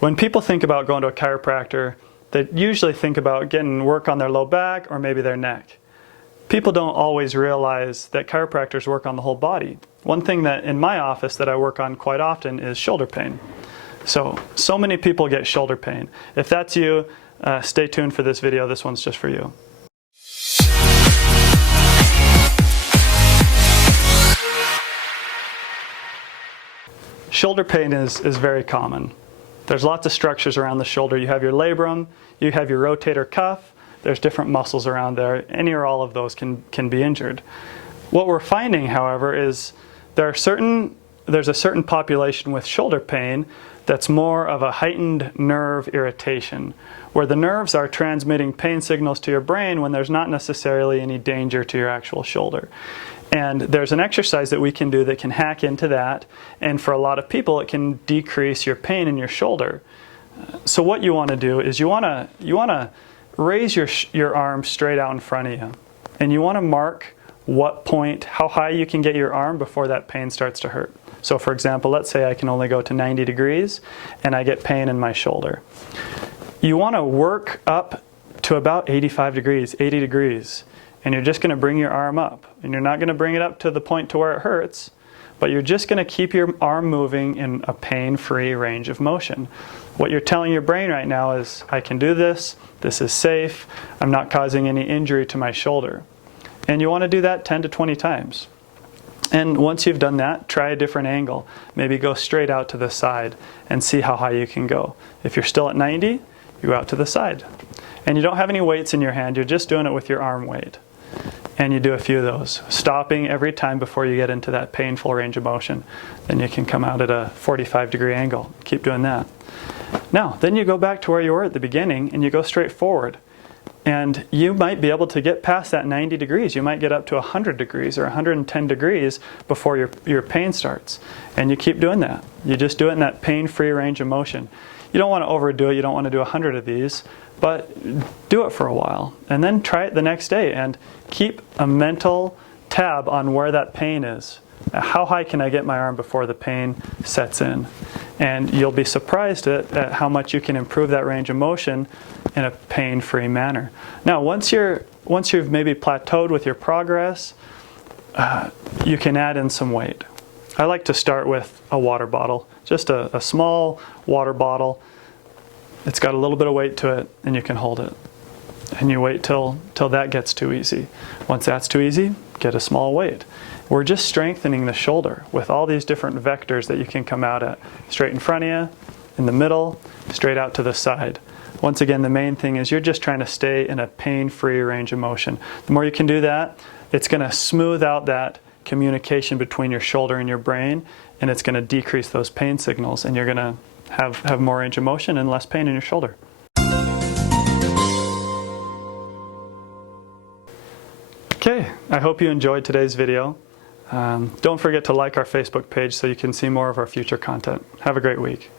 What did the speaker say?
When people think about going to a chiropractor, they usually think about getting work on their low back or maybe their neck. People don't always realize that chiropractors work on the whole body. One thing that in my office that I work on quite often is shoulder pain. So many people get shoulder pain. If that's you, stay tuned for this video. This one's just for you. Shoulder pain is very common. There's lots of structures around the shoulder. You have your labrum, you have your rotator cuff, there's different muscles around there. Any or all of those can be injured. What we're finding, however, is there's a certain population with shoulder pain that's more of a heightened nerve irritation, where the nerves are transmitting pain signals to your brain when there's not necessarily any danger to your actual shoulder. And there's an exercise that we can do that can hack into that, and for a lot of people it can decrease your pain in your shoulder. So what you want to do is you want to raise your arm straight out in front of you, and you want to mark what point, how high you can get your arm before that pain starts to hurt. So for example, let's say I can only go to 90 degrees and I get pain in my shoulder. You want to work up to about 85 degrees, 80 degrees. And you're just going to bring your arm up. And you're not going to bring it up to the point to where it hurts, but you're just going to keep your arm moving in a pain-free range of motion. What you're telling your brain right now is, I can do this, this is safe, I'm not causing any injury to my shoulder. And you want to do that 10 to 20 times. And once you've done that, try a different angle. Maybe go straight out to the side and see how high you can go. If you're still at 90, you go out to the side. And you don't have any weights in your hand, you're just doing it with your arm weight. And you do a few of those, stopping every time before you get into that painful range of motion. Then you can come out at a 45-degree angle. Keep doing that. Now, then you go back to where you were at the beginning and you go straight forward. And you might be able to get past that 90 degrees. You might get up to 100 degrees or 110 degrees before your pain starts. And you keep doing that. You just do it in that pain-free range of motion. You don't want to overdo it. You don't want to do 100 of these. But do it for a while, and then try it the next day, and keep a mental tab on where that pain is. How high can I get my arm before the pain sets in? And you'll be surprised at how much you can improve that range of motion in a pain-free manner. Now, once you've maybe plateaued with your progress, you can add in some weight. I like to start with a water bottle, just a small water bottle. It's got a little bit of weight to it, and you can hold it. And you wait till that gets too easy. Once that's too easy, get a small weight. We're just strengthening the shoulder with all these different vectors that you can come out at. Straight in front of you, in the middle, straight out to the side. Once again, the main thing is you're just trying to stay in a pain-free range of motion. The more you can do that, it's going to smooth out that communication between your shoulder and your brain, and it's going to decrease those pain signals, and you're going to have more range of motion and less pain in your shoulder. Okay, I hope you enjoyed today's video. Don't forget to like our Facebook page so you can see more of our future content. Have a great week.